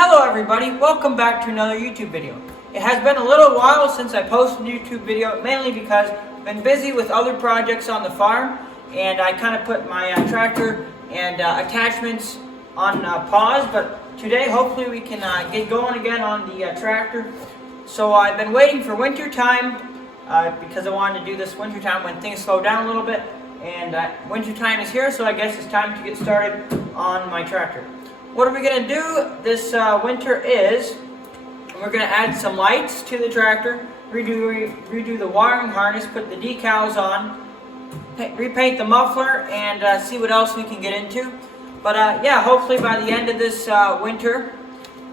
Hello everybody, welcome back to another YouTube video. It has been a little while since I posted a YouTube video, mainly because I've been busy with other projects on the farm, and I kind of put my tractor and attachments on pause, but today hopefully we can get going again on the tractor. So I've been waiting for winter time because I wanted to do this winter time when things slow down a little bit, and winter time is here, so I guess it's time to get started on my tractor. What are we going to do this winter is we're going to add some lights to the tractor, redo the wiring harness, put the decals on, repaint the muffler, and see what else we can get into. But yeah, hopefully by the end of this winter,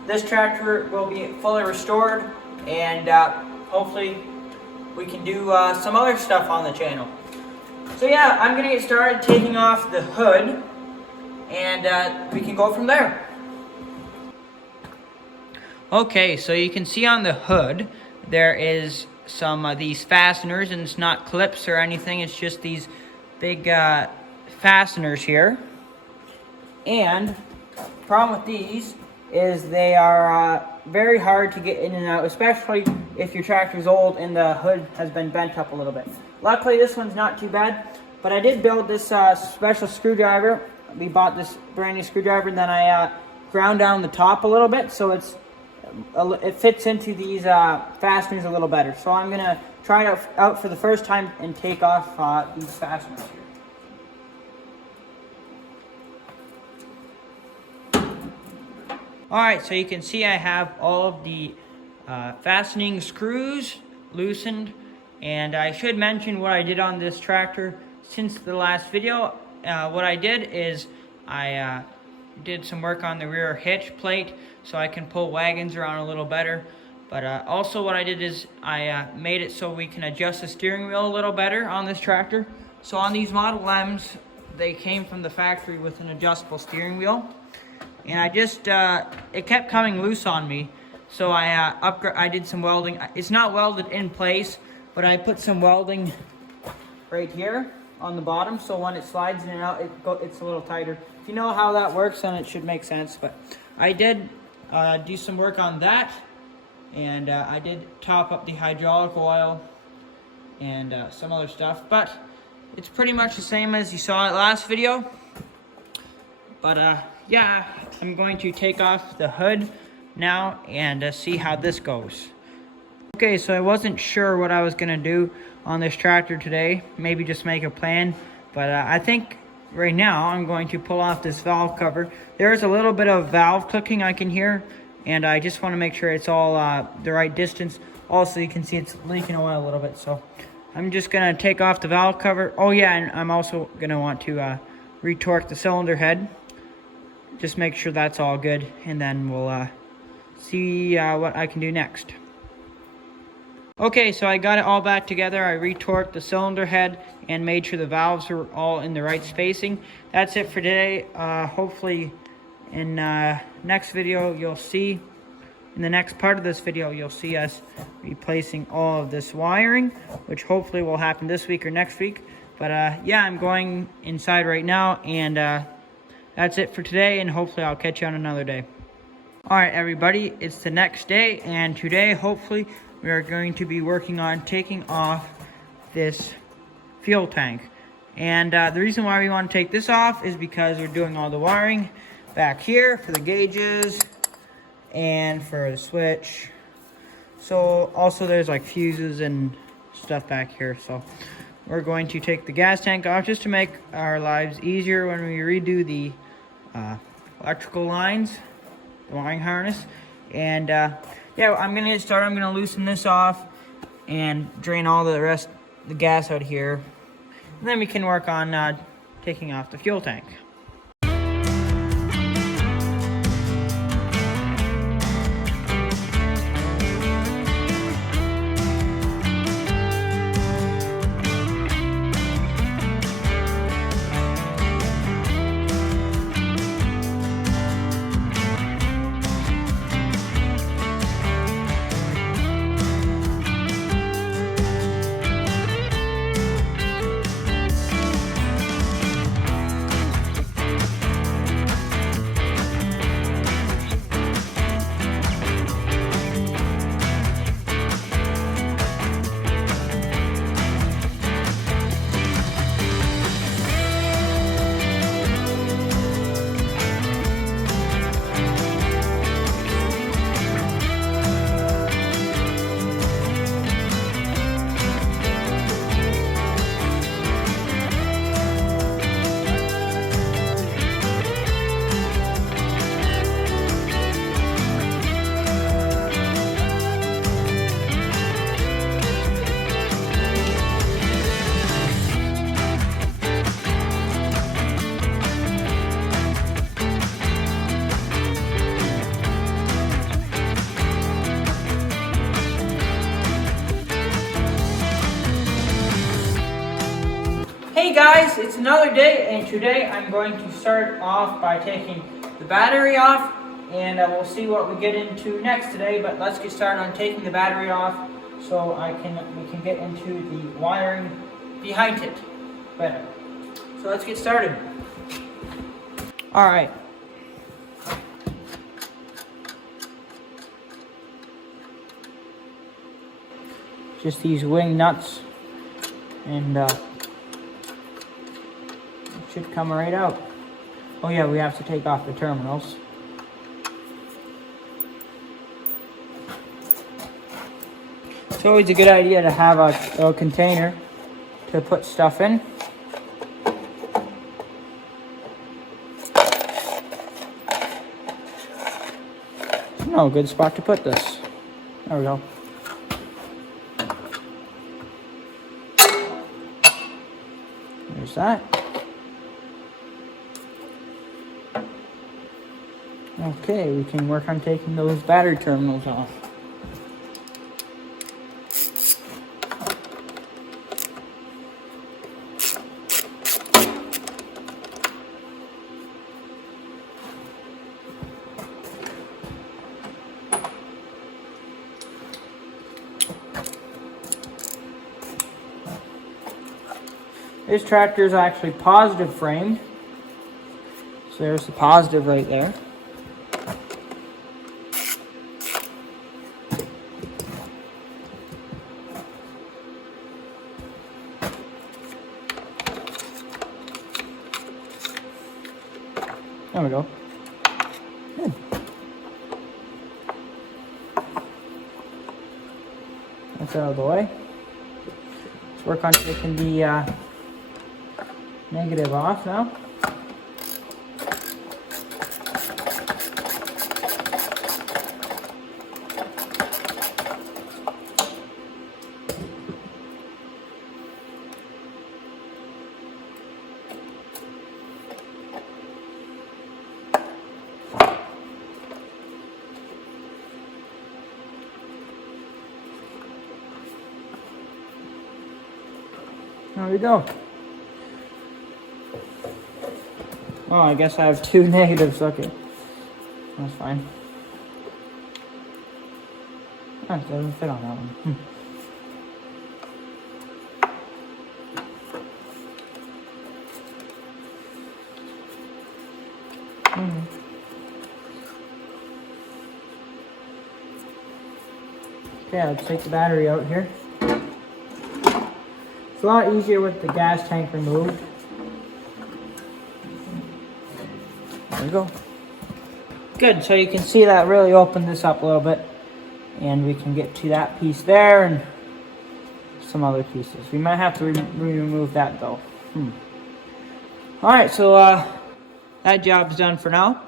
this tractor will be fully restored, and hopefully we can do some other stuff on the channel. So yeah, I'm going to get started taking off the hood, and we can go from there. Okay, so you can see on the hood there is some of these fasteners, and it's not clips or anything, it's just these big fasteners here. And the problem with these is they are very hard to get in and out, especially if your tractor's old and the hood has been bent up a little bit. Luckily this one's not too bad, but I did build this special screwdriver. We bought this brand new screwdriver, and then I ground down the top a little bit so it fits into these fasteners a little better. So I'm gonna try it out for the first time and take off these fasteners here. Alright, so you can see I have all of the fastening screws loosened, and I should mention what I did on this tractor since the last video. What I did is I did some work on the rear hitch plate so I can pull wagons around a little better. But also what I did is I made it so we can adjust the steering wheel a little better on this tractor. So on these Model M's, they came from the factory with an adjustable steering wheel. And I just, it kept coming loose on me. So I did some welding. It's not welded in place, but I put some welding right here on the bottom, so when it slides in and out, it's a little tighter. If you know how that works, then it should make sense. But I did do some work on that, and I did top up the hydraulic oil and some other stuff, but it's pretty much the same as you saw in the last video. But yeah, I'm going to take off the hood now and see how this goes. Okay, so I wasn't sure what I was gonna do on this tractor today, maybe just make a plan, but I think right now I'm going to pull off this valve cover. There's a little bit of valve clicking I can hear, and I just want to make sure it's all the right distance. Also, you can see it's leaking oil a little bit, so I'm just gonna take off the valve cover. Oh yeah, and I'm also gonna want to retorque the cylinder head, just make sure that's all good, and then we'll see what I can do next. Okay, so I got it all back together. I retorqued the cylinder head and made sure the valves were all in the right spacing. That's it for today. Hopefully in next video you'll see, in the next part of this video, you'll see us replacing all of this wiring, which hopefully will happen this week or next week. But yeah, I'm going inside right now, and that's it for today, and hopefully I'll catch you on another day. Alright everybody, it's the next day, and today hopefully we are going to be working on taking off this fuel tank. And the reason why we want to take this off is because we're doing all the wiring back here for the gauges and for the switch. So also there's like fuses and stuff back here. So we're going to take the gas tank off just to make our lives easier when we redo the electrical lines, the wiring harness. And yeah, I'm gonna get started. I'm gonna loosen this off and drain all the gas out here, and then we can work on taking off the fuel tank. Hey guys, it's another day, and today I'm going to start off by taking the battery off, and we'll see what we get into next today. But let's get started on taking the battery off, so we can get into the wiring behind it better. So let's get started. All right. Just these wing nuts, and it should come right out. Oh yeah, we have to take off the terminals. It's always a good idea to have a container to put stuff in. Oh, good spot to put this. There we go. There's that. Okay, we can work on taking those battery terminals off. This tractor is actually positive framed. So there's the positive right there. There we go. Good. That's out of the way. Let's work on taking the negative off now. There we go. Oh, I guess I have two negatives. Okay, that's fine. Oh, it doesn't fit on that one. Okay, let's take the battery out here. It's a lot easier with the gas tank removed. There we go. Good, so you can see that really opened this up a little bit. And we can get to that piece there and some other pieces. We might have to remove that though. Alright, so that job's done for now.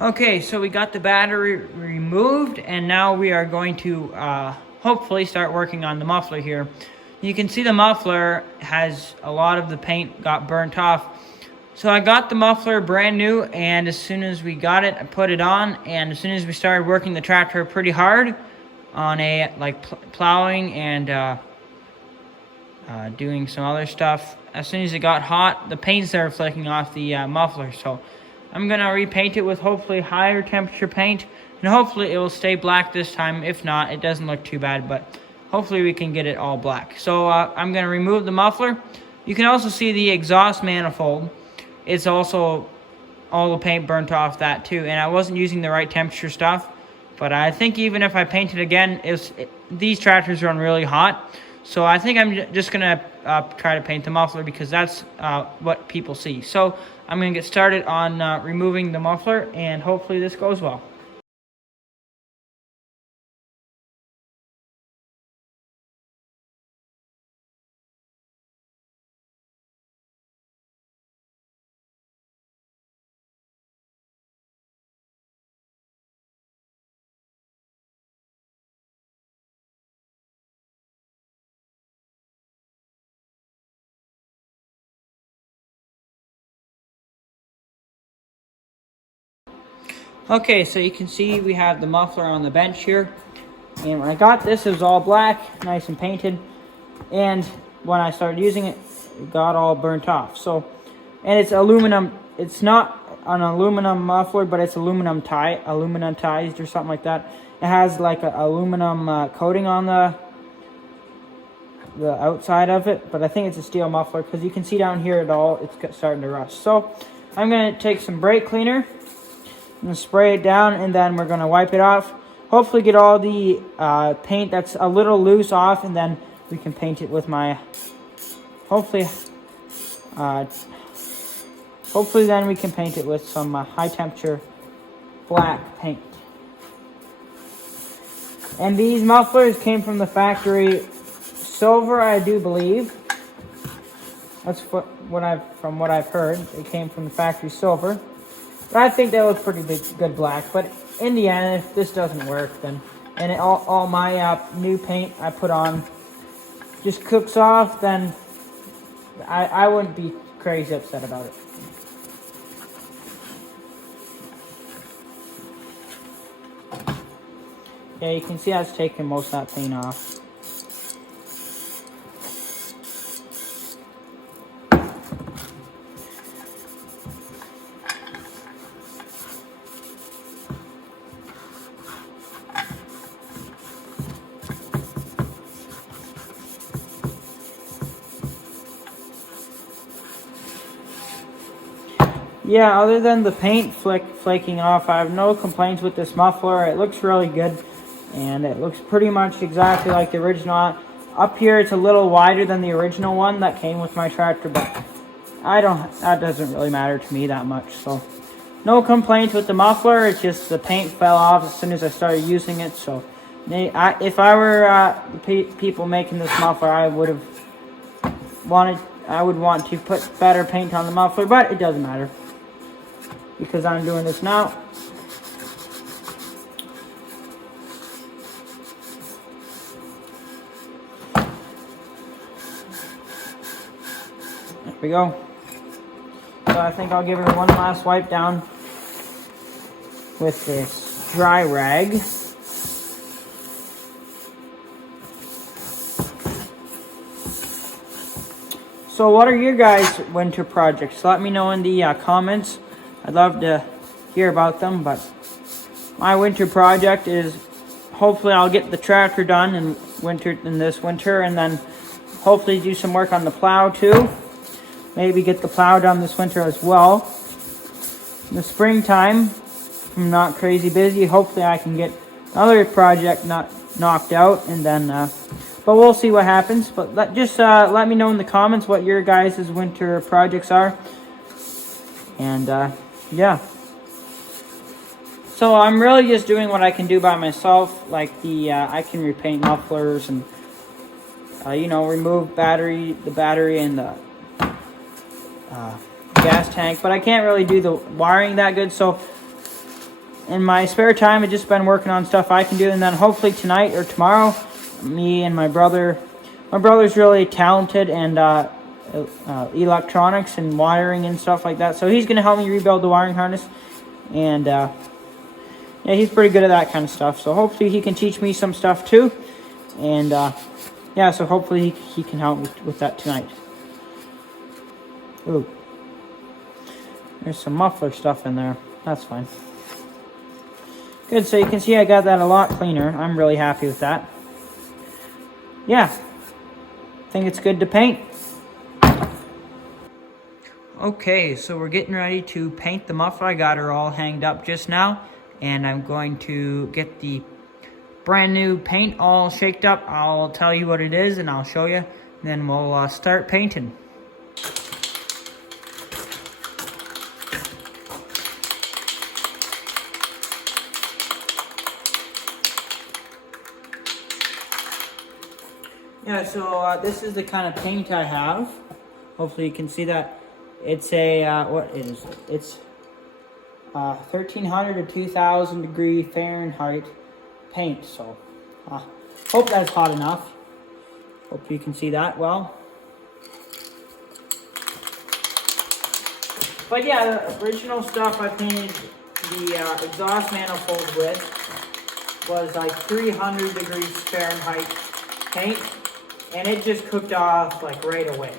Okay, so we got the battery removed, and now we are going to hopefully start working on the muffler here. You can see the muffler has a lot of the paint got burnt off. So I got the muffler brand new, and as soon as we got it, I put it on, and as soon as we started working the tractor pretty hard on plowing and doing some other stuff, as soon as it got hot, the paint started flicking off the muffler. So I'm gonna repaint it with hopefully higher temperature paint, and hopefully it will stay black this time. If not, it doesn't look too bad, but hopefully we can get it all black. So I'm gonna remove the muffler. You can also see the exhaust manifold. It's also all the paint burnt off that too, and I wasn't using the right temperature stuff. But I think even if I paint it again, these tractors run really hot. So I think I'm just gonna try to paint the muffler, because that's what people see. So I'm gonna get started on removing the muffler, and hopefully this goes well. Okay, so you can see we have the muffler on the bench here. And when I got this, it was all black, nice and painted. And when I started using it, it got all burnt off. So, and it's aluminum. It's not an aluminum muffler, but it's aluminumized or something like that. It has like an aluminum coating on the outside of it, but I think it's a steel muffler because you can see down here it's starting to rust. So I'm going to take some brake cleaner and spray it down, and then we're going to wipe it off. Hopefully get all the paint that's a little loose off, and then we can paint it with my, hopefully then we can paint it with some high temperature black paint. And these mufflers came from the factory Silver, I do believe. That's from what I've heard. It came from the factory Silver. But I think they look pretty good black. But in the end, if this doesn't work, then all my new paint I put on just cooks off, then I wouldn't be crazy upset about it. Yeah, you can see I was taking most of that paint off. Yeah, other than the paint flaking off, I have no complaints with this muffler. It looks really good, and it looks pretty much exactly like the original. Up here, it's a little wider than the original one that came with my tractor, but that doesn't really matter to me that much. So, no complaints with the muffler. It's just the paint fell off as soon as I started using it. So, if I were the people making this muffler, I would want to put better paint on the muffler, but it doesn't matter because I'm doing this now. There we go. So I think I'll give her one last wipe down with this dry rag. So what are your guys' winter projects? Let me know in the comments. I'd love to hear about them, but my winter project is hopefully I'll get the tractor done in this winter, and then hopefully do some work on the plow too. Maybe get the plow done this winter as well. In the springtime, I'm not crazy busy. Hopefully I can get another project knocked out, and then but we'll see what happens. But let me know in the comments what your guys' winter projects are. And yeah. So I'm really just doing what I can do by myself. Like I can repaint mufflers and remove the battery and the gas tank. But I can't really do the wiring that good. So in my spare time, I've just been working on stuff I can do. And then hopefully tonight or tomorrow, me and my brother's really talented and electronics and wiring and stuff like that. So he's going to help me rebuild the wiring harness. And yeah, he's pretty good at that kind of stuff. So hopefully he can teach me some stuff too. And yeah, so hopefully he can help me with that tonight. Ooh. There's some muffler stuff in there. That's fine. Good, so you can see I got that a lot cleaner. I'm really happy with that. Yeah. I think it's good to paint. Okay, so we're getting ready to paint the muffler. I got her all hanged up just now, and I'm going to get the brand new paint all shaked up. I'll tell you what it is and I'll show you, and then we'll start painting. Yeah, so this is the kind of paint I have. Hopefully you can see that. It's a, what is it? It's 1300 to 2000 degree Fahrenheit paint. So, hope that's hot enough. Hope you can see that well. But yeah, the original stuff I painted the exhaust manifold with was like 300 degrees Fahrenheit paint. And it just cooked off like right away.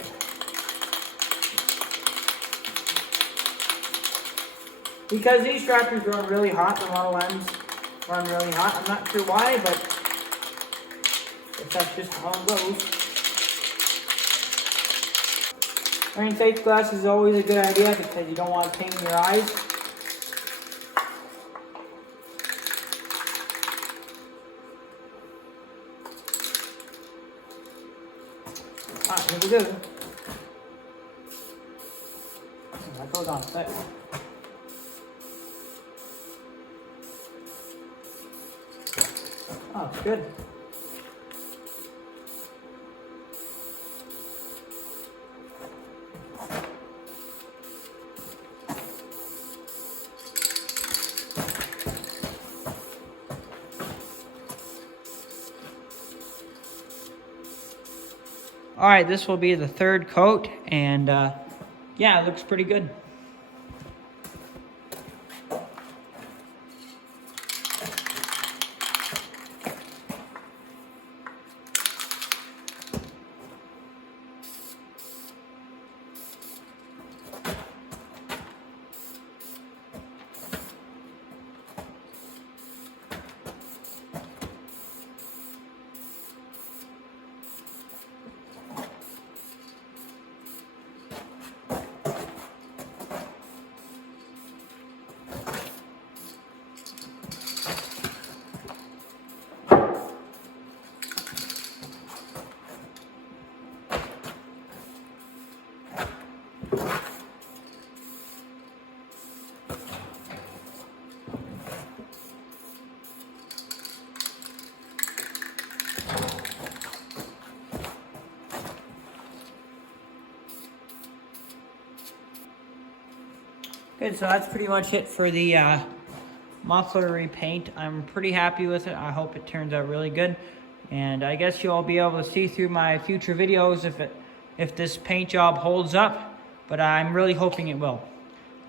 Because these tractors run really hot, the Model M's run really hot. I'm not sure why, but that's just how it goes. Wearing safety glasses is always a good idea because you don't want pain in your eyes. Alright, here we go. That goes on thick. Oh, it's good. All right, this will be the third coat, and yeah, it looks pretty good. Good, so that's pretty much it for the muffler repaint. I'm pretty happy with it. I hope it turns out really good. And I guess you'll be able to see through my future videos if this paint job holds up, but I'm really hoping it will.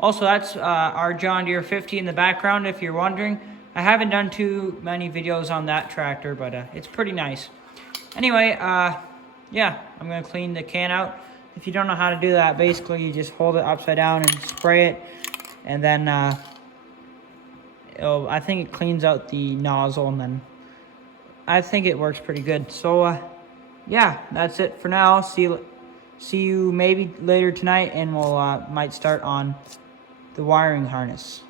Also, that's our John Deere 50 in the background, if you're wondering. I haven't done too many videos on that tractor, but it's pretty nice. Anyway, yeah, I'm gonna clean the can out. If you don't know how to do that, basically you just hold it upside down and spray it, and then I think it cleans out the nozzle, and then I think it works pretty good. So yeah, that's it for now. See you maybe later tonight, and we'll might start on the wiring harness.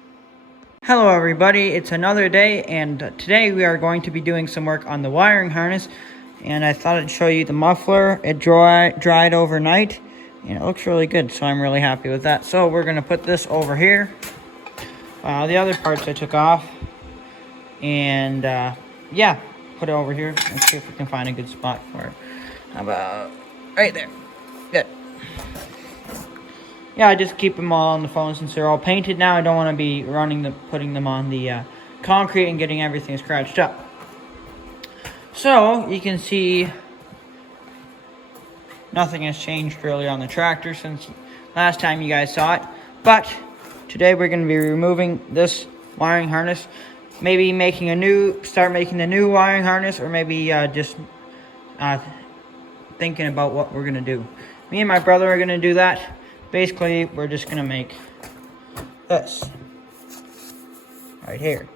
Hello everybody, it's another day, and today we are going to be doing some work on the wiring harness. And I thought I'd show you the muffler. It dried overnight, and it looks really good, so I'm really happy with that. So we're gonna put this over here. The other parts I took off, and yeah, put it over here. Let's see if we can find a good spot for it. How about right there? Good. Yeah, I just keep them all on the phone since they're all painted now. I don't want to be putting them on the concrete and getting everything scratched up. So, you can see nothing has changed really on the tractor since last time you guys saw it. But today we're going to be removing this wiring harness. Maybe start making the new wiring harness, or maybe just thinking about what we're going to do. Me and my brother are going to do that. Basically, we're just going to make this right here.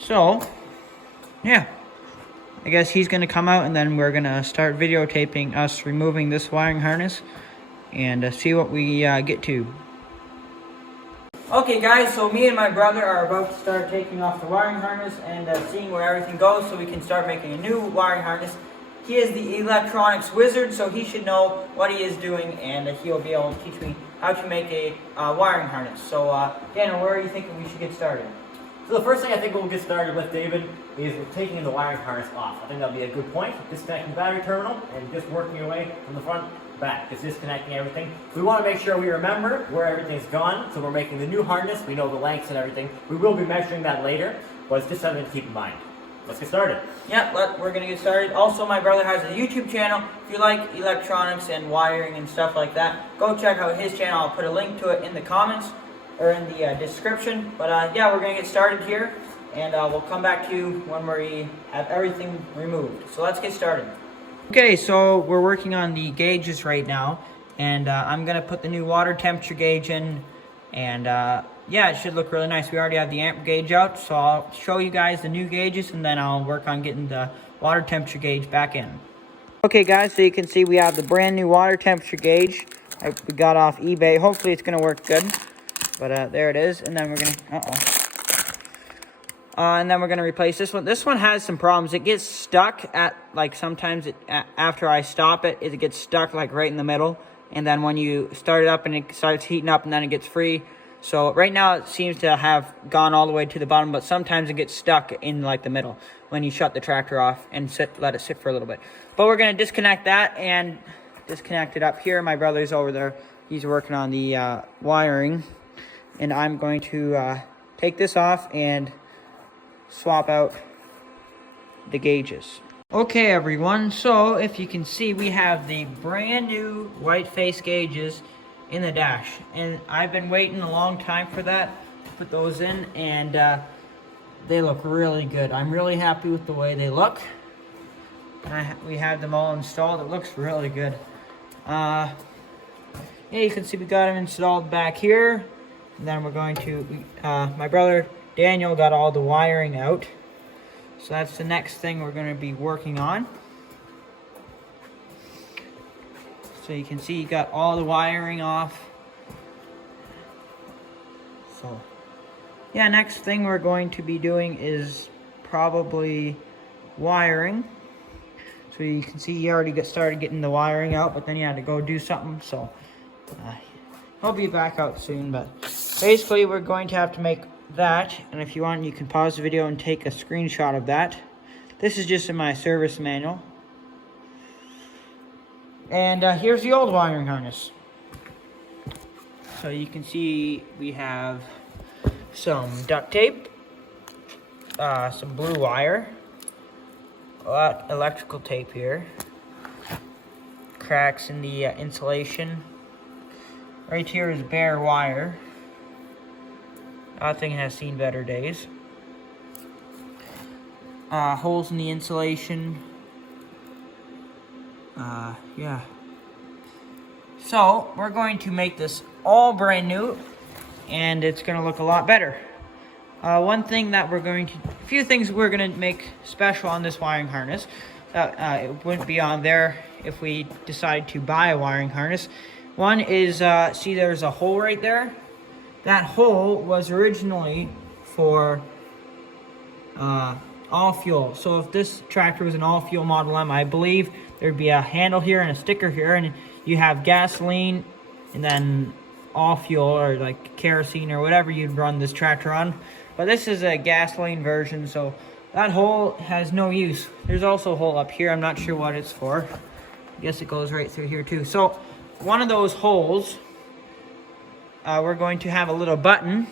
So, yeah, I guess he's going to come out, and then we're going to start videotaping us removing this wiring harness and see what we get to. Okay guys, so me and my brother are about to start taking off the wiring harness and seeing where everything goes so we can start making a new wiring harness. He is the electronics wizard, so he should know what he is doing, and he'll be able to teach me how to make a wiring harness. So Daniel, where are you thinking we should get started? So the first thing I think we'll get started with, David, is taking the wiring harness off. I think that'll be a good point. Disconnecting the battery terminal and just working your way from the front back, just disconnecting everything. We want to make sure we remember where everything's gone, so we're making the new harness. We know the lengths and everything. We will be measuring that later, but it's just something to keep in mind. Let's get started. Yeah, we're going to get started. Also, my brother has a YouTube channel. If you like electronics and wiring and stuff like that, go check out his channel. I'll put a link to it in the comments or in the description. But yeah, we're going to get started here, and we'll come back to you when we have everything removed. So let's get started. Okay, so we're working on the gauges right now, and I'm going to put the new water temperature gauge in And yeah, it should look really nice. We already have the amp gauge out, so I'll show you guys the new gauges, and then I'll work on getting the water temperature gauge back in. Okay guys, so you can see we have the brand new water temperature gauge we got off eBay. Hopefully it's gonna work good, but there it is. And then we're gonna and then we're gonna replace this one. This one has some problems. It gets stuck at, like, sometimes after I stop it, it gets stuck like right in the middle. And then when you start it up and it starts heating up, and then it gets free. So right now it seems to have gone all the way to the bottom, but sometimes it gets stuck in like the middle when you shut the tractor off and let it sit for a little bit. But we're gonna disconnect that and disconnect it up here. My brother's over there. He's working on the wiring. And I'm going to take this off and swap out the gauges. Okay everyone, so if you can see, we have the brand new white face gauges in the dash, and I've been waiting a long time for that to put those in, and they look really good. I'm really happy with the way they look. We have them all installed. It looks really good. Yeah, you can see we got them installed back here, and then we're going to my brother Daniel got all the wiring out. So that's the next thing we're going to be working on. So you can see you got all the wiring off. So yeah, next thing we're going to be doing is probably wiring. So you can see you already started getting the wiring out, but then you had to go do something. So I'll be back out soon, but basically we're going to have to make that, and if you want you can pause the video and take a screenshot of that. This is just in my service manual. And here's the old wiring harness. So you can see we have some duct tape, some blue wire, electrical tape here, cracks in the insulation. Right here is bare wire. That thing has seen better days. Holes in the insulation. Yeah. So we're going to make this all brand new, and it's going to look a lot better. A few things we're going to make special on this wiring harness. It wouldn't be on there if we decide to buy a wiring harness. One is, see there's a hole right there? That hole was originally for all fuel. So if this tractor was an all fuel Model M, I believe there'd be a handle here and a sticker here, and you have gasoline and then all fuel, or like kerosene or whatever you'd run this tractor on. But this is a gasoline version, so that hole has no use. There's also a hole up here. I'm not sure what it's for. I guess it goes right through here too. So one of those holes, we're going to have a little button,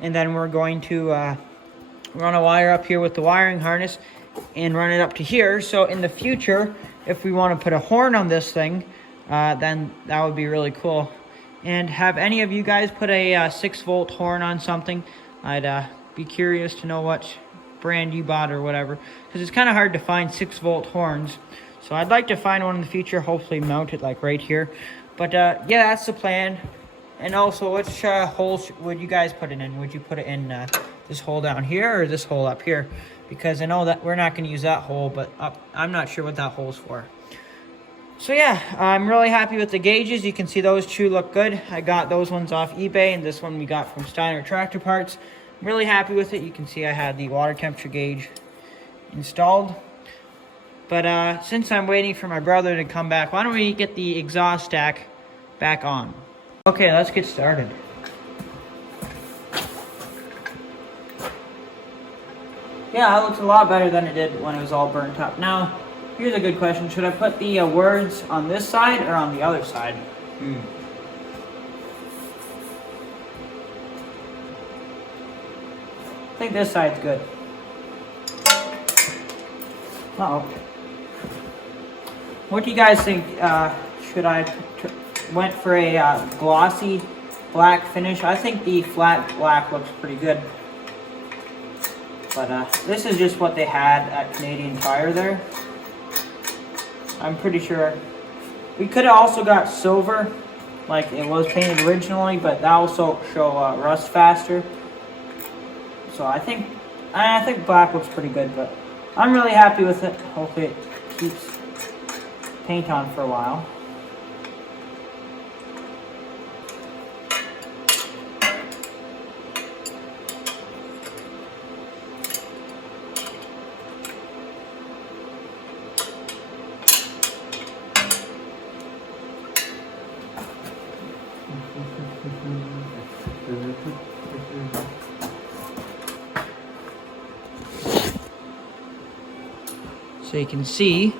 and then we're going to run a wire up here with the wiring harness and run it up to here. So in the future, if we want to put a horn on this thing, then that would be really cool. And have any of you guys put a 6-volt horn on something? I'd be curious to know what brand you bought or whatever, because it's kind of hard to find 6-volt horns. So I'd like to find one in the future, hopefully mount it like right here. But yeah, that's the plan. And also, which holes would you guys put it in? Would you put it in this hole down here or this hole up here? Because I know that we're not going to use that hole, but I'm not sure what that hole's for. So yeah, I'm really happy with the gauges. You can see those two look good. I got those ones off eBay, and this one we got from Steiner Tractor Parts. I'm really happy with it. You can see I had the water temperature gauge installed. But since I'm waiting for my brother to come back, why don't we get the exhaust stack back on? Okay, let's get started. Yeah, it looks a lot better than it did when it was all burnt up. Now, here's a good question. Should I put the words on this side or on the other side? I think this side's good. Uh-oh. What do you guys think? Should I went for a glossy black finish? I think the flat black looks pretty good. But this is just what they had at Canadian Tire there. I'm pretty sure. We could have also got silver, like it was painted originally, but that also show rust faster. So I think black looks pretty good, but I'm really happy with it. Hopefully it keeps paint on for a while. So you can see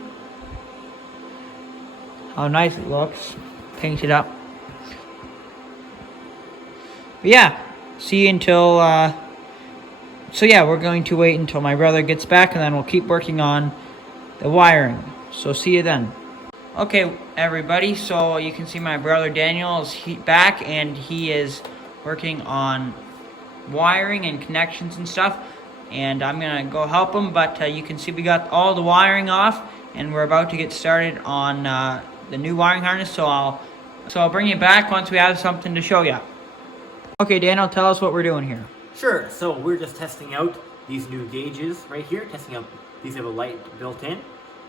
how nice it looks, painted up. But yeah, see you until, so yeah, we're going to wait until my brother gets back and then we'll keep working on the wiring. So see you then. Okay, everybody, so you can see my brother Daniel is back and he is working on wiring and connections and stuff. And I'm gonna go help him, but you can see we got all the wiring off and we're about to get started on the new wiring harness. So I'll bring you back once we have something to show you. Okay, Daniel, tell us what we're doing here. Sure, so we're just testing out these new gauges right here, testing out, these have a light built in.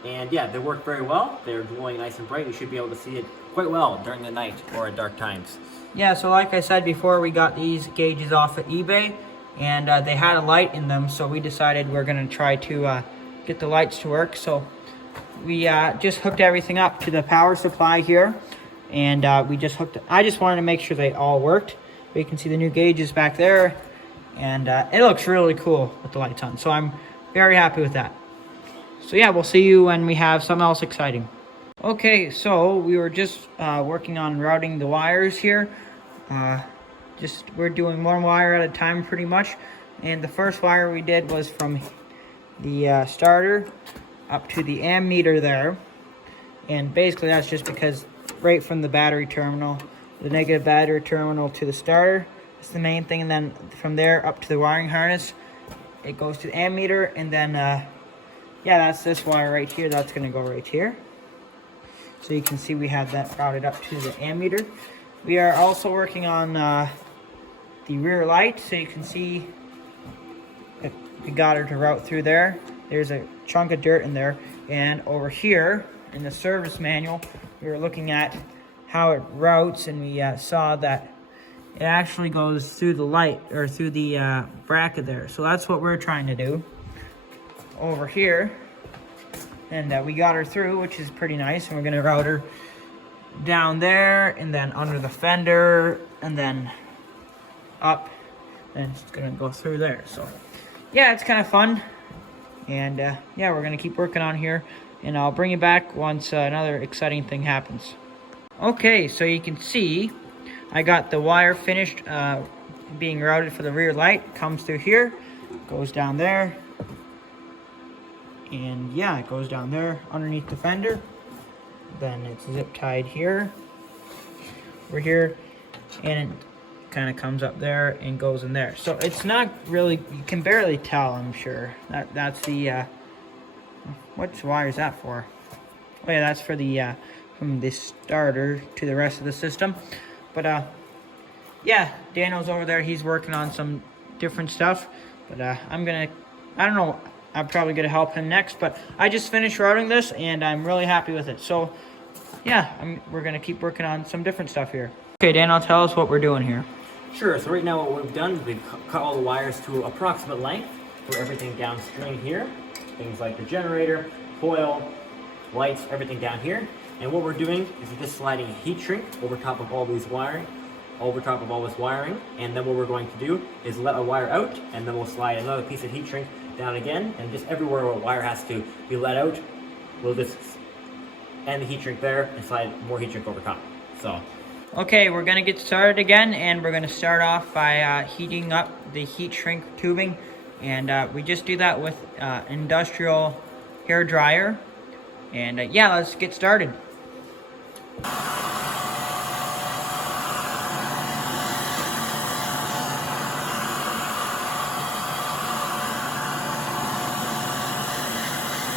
And yeah, they work very well. They're glowing nice and bright. You should be able to see it quite well during the night or at dark times. Yeah, so like I said before, we got these gauges off at eBay. And they had a light in them, so we decided we're going to try to get the lights to work. So we just hooked everything up to the power supply here. And we just hooked it. I just wanted to make sure they all worked. But you can see the new gauges back there. And it looks really cool with the lights on. So I'm very happy with that. So yeah, we'll see you when we have something else exciting. Okay, so we were just working on routing the wires here. We're doing one wire at a time pretty much. And the first wire we did was from the starter up to the ammeter there. And basically that's just because right from the battery terminal, the negative battery terminal to the starter, that's the main thing. And then from there up to the wiring harness, it goes to the ammeter. And then, yeah, that's this wire right here. That's gonna go right here. So you can see we have that routed up to the ammeter. We are also working on the rear light, so you can see we got her to route through there. There's a chunk of dirt in there, and over here in the service manual we were looking at how it routes, and we saw that it actually goes through the light or through the bracket there. So that's what we're trying to do over here, and we got her through, which is pretty nice. And we're going to route her down there and then under the fender and then up, and it's gonna go through there. So yeah, it's kind of fun. And yeah, we're gonna keep working on here, and I'll bring you back once another exciting thing happens. Okay, so you can see I got the wire finished being routed for the rear light. Comes through here, goes down there, and yeah, it goes down there underneath the fender. Then it's zip tied here, over here, and it kind of comes up there and goes in there. So it's not really, you can barely tell, I'm sure. That's the, which wire is that for? Oh yeah, that's for the, from the starter to the rest of the system. But yeah, Daniel's over there, he's working on some different stuff. But I don't know, I'm probably gonna help him next, but I just finished routing this and I'm really happy with it. So yeah, we're gonna keep working on some different stuff here. Okay, Daniel, tell us what we're doing here. Sure, so right now what we've done is we've cut all the wires to approximate length for everything downstream here. Things like the generator, coil, lights, everything down here. And what we're doing is we're just sliding a heat shrink over top of all these wiring, over top of all this wiring. And then what we're going to do is let a wire out, and then we'll slide another piece of heat shrink down again. And just everywhere where a wire has to be let out, we'll just end the heat shrink there and slide more heat shrink over top. So. Okay, we're gonna get started again, and we're gonna start off by heating up the heat shrink tubing. And we just do that with industrial hair dryer. And yeah, let's get started.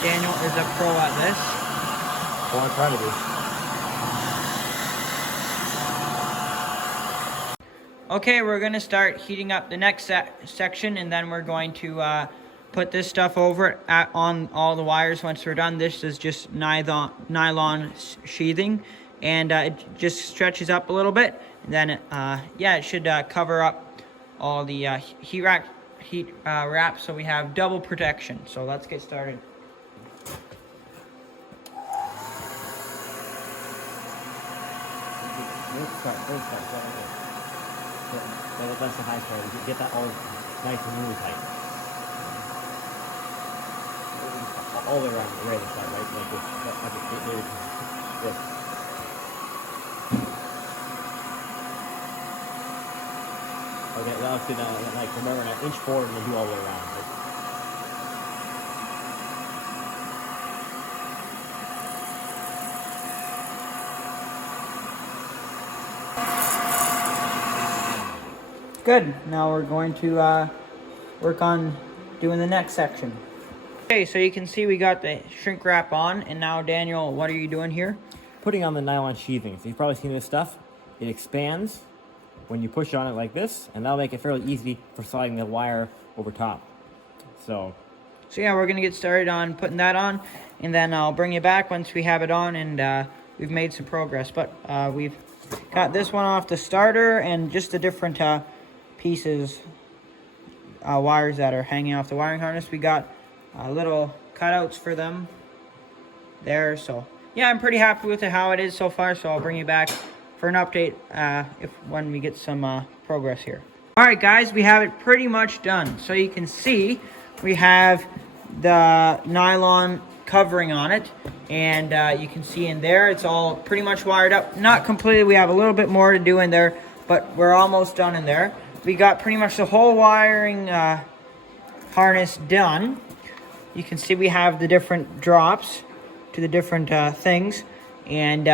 Daniel is a pro at this. Well, I try to be. Okay, we're gonna start heating up the next section, and then we're going to put this stuff over it on all the wires once we're done. This is just nylon sheathing, and it just stretches up a little bit. And then, yeah, it should cover up all the heat wrap, so we have double protection. So let's get started. That's the high part. You get that all nice and really tight. All the way around the other side, right? Like this. Good. Okay, now let's do that. Like remember, an inch forward and then do all the way around. Right? Good. Now we're going to work on doing the next section. Okay, so you can see we got the shrink wrap on, and now Daniel, what are you doing here? Putting on the nylon sheathing. So you've probably seen this stuff. It expands when you push on it like this, and that'll make it fairly easy for sliding the wire over top. So yeah, we're gonna get started on putting that on, and then I'll bring you back once we have it on and we've made some progress. But we've got this one off the starter and just the different pieces, wires that are hanging off the wiring harness. We got little cutouts for them there. So yeah, I'm pretty happy with how it is so far. So I'll bring you back for an update when we get some progress here. All right, guys, we have it pretty much done. So you can see we have the nylon covering on it, and you can see in there it's all pretty much wired up. Not completely. We have a little bit more to do in there, but we're almost done in there. We got pretty much the whole wiring harness done. You can see we have the different drops to the different things, and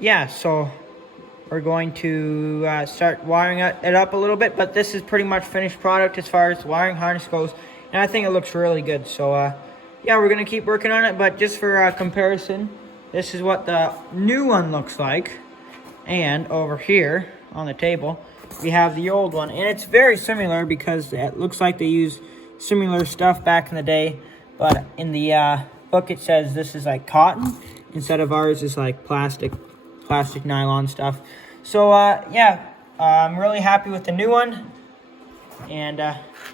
yeah, so we're going to start wiring it up a little bit, but this is pretty much finished product as far as the wiring harness goes, and I think it looks really good. So yeah, we're gonna keep working on it, but just for comparison, this is what the new one looks like, and over here on the table we have the old one, and it's very similar because it looks like they used similar stuff back in the day, but in the book it says this is like cotton instead of ours is like plastic nylon stuff. So yeah, I'm really happy with the new one, and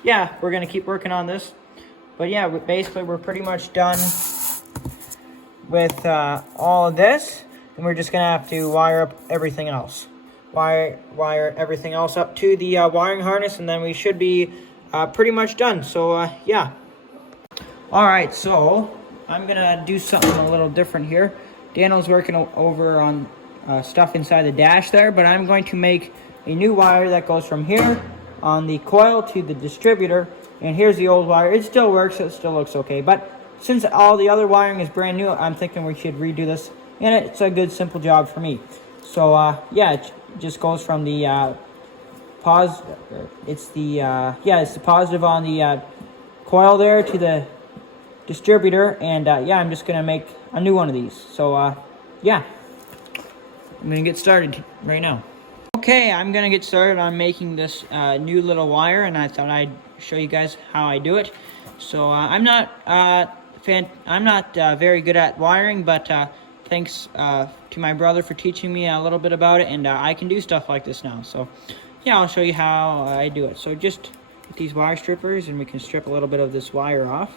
yeah, we're gonna keep working on this. But yeah, basically we're pretty much done with all of this, and we're just gonna have to wire up everything else. Wire everything else up to the wiring harness, and then we should be pretty much done. So yeah. All right, so I'm gonna do something a little different here. Daniel's working over on stuff inside the dash there, but I'm going to make a new wire that goes from here on the coil to the distributor, and here's the old wire. It still works, it still looks okay, but since all the other wiring is brand new, I'm thinking we should redo this, and it's a good simple job for me. So yeah, it just goes from the it's the positive on the coil there to the distributor, and yeah, I'm just gonna make a new one of these. So yeah, I'm gonna get started right now. Okay, I'm gonna get started on making this new little wire, and I thought I'd show you guys how I do it. So I'm not very good at wiring, but thanks to my brother for teaching me a little bit about it, and I can do stuff like this now. So yeah, I'll show you how I do it. So just get these wire strippers, and we can strip a little bit of this wire off.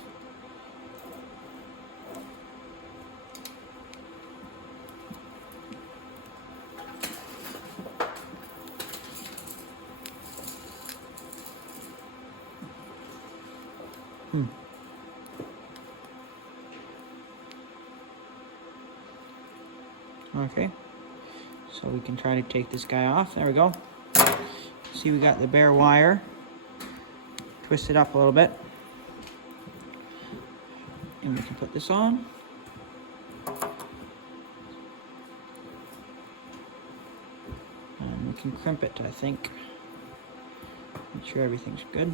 Okay, so we can try to take this guy off. There we go. See, we got the bare wire. Twist it up a little bit. And we can put this on. And we can crimp it, I think. Make sure everything's good.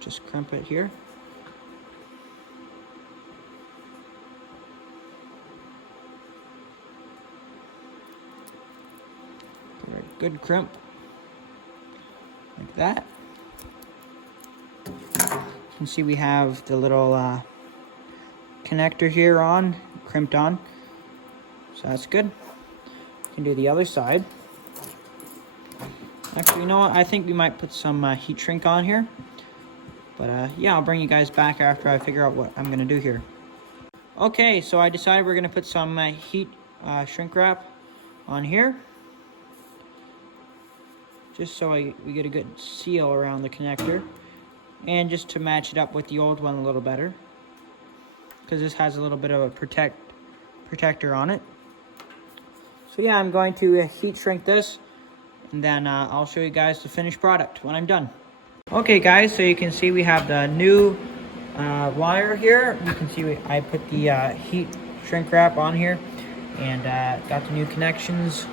Just crimp it here. for a good crimp. Like that. You can see we have the little connector here on, crimped on. So that's good. We can do the other side. Actually, you know what? I think we might put some heat shrink on here. But yeah, I'll bring you guys back after I figure out what I'm gonna do here. Okay, so I decided we're gonna put some heat shrink wrap on here. Just so we get a good seal around the connector. And just to match it up with the old one a little better. Because this has a little bit of a protector on it. So yeah, I'm going to heat shrink this. And then I'll show you guys the finished product when I'm done. Okay guys, so you can see we have the new wire here. You can see I put the heat shrink wrap on here. And got the new connections.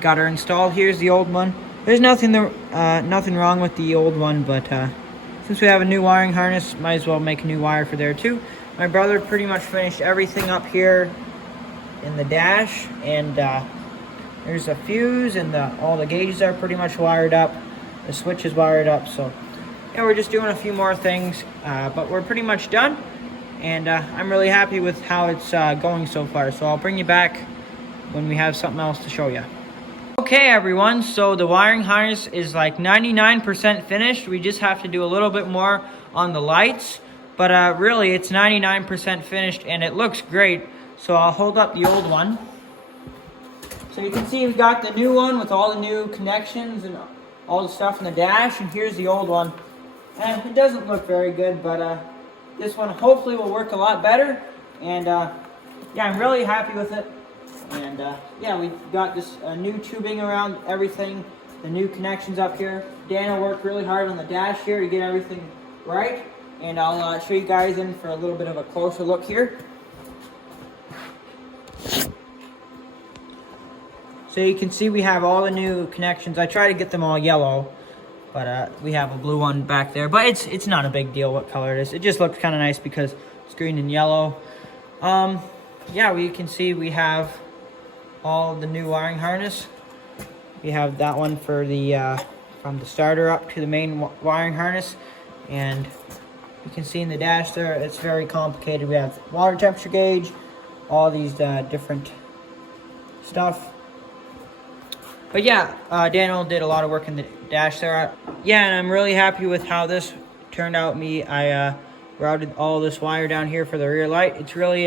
Got her installed. Here's the old one. There's nothing wrong with the old one, but since we have a new wiring harness, might as well make a new wire for there too. My brother pretty much finished everything up here in the dash, and there's a fuse, and all the gauges are pretty much wired up. The switch is wired up, so yeah, we're just doing a few more things, but we're pretty much done, and I'm really happy with how it's going so far. So I'll bring you back when we have something else to show you. Okay everyone, so the wiring harness is like 99% finished. We just have to do a little bit more on the lights, but really it's 99% finished and it looks great. So I'll hold up the old one. So you can see we've got the new one with all the new connections and all the stuff in the dash, and here's the old one. And it doesn't look very good, but this one hopefully will work a lot better. And yeah, I'm really happy with it. And yeah, we got this new tubing around everything, the new connections up here. Daniel worked really hard on the dash here to get everything right. And I'll show you guys in for a little bit of a closer look here. So you can see we have all the new connections. I try to get them all yellow, but we have a blue one back there. But it's not a big deal what color it is. It just looks kind of nice because it's green and yellow. Yeah, we can see we have all the new wiring harness. We have that one for the from the starter up to the main wiring harness, and you can see in the dash there it's very complicated. We have water temperature gauge, all these different stuff. But yeah, Daniel did a lot of work in the dash there. Yeah, and I'm really happy with how this turned out. I routed all this wire down here for the rear light. It's really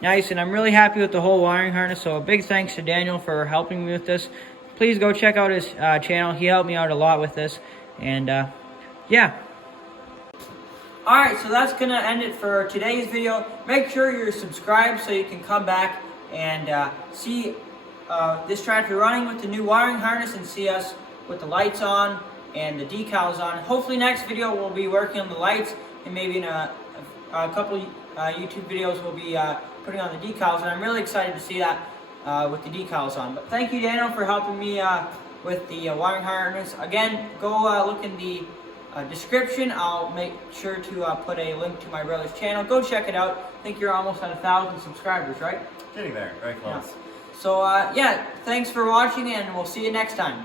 nice, and I'm really happy with the whole wiring harness. So a big thanks to Daniel for helping me with this. Please go check out his channel. He helped me out a lot with this. And yeah. Alright, so that's going to end it for today's video. Make sure you're subscribed so you can come back and see this tractor running with the new wiring harness and see us with the lights on and the decals on. Hopefully next video we'll be working on the lights, and maybe in a couple YouTube videos we'll be putting on the decals, and I'm really excited to see that with the decals on. But thank you, Daniel, for helping me with the wiring harness. Again, go look in the description. I'll make sure to put a link to my brother's channel. Go check it out. I think you're almost at 1,000 subscribers, right? Getting there, very close. Yeah. So yeah, thanks for watching, and we'll see you next time.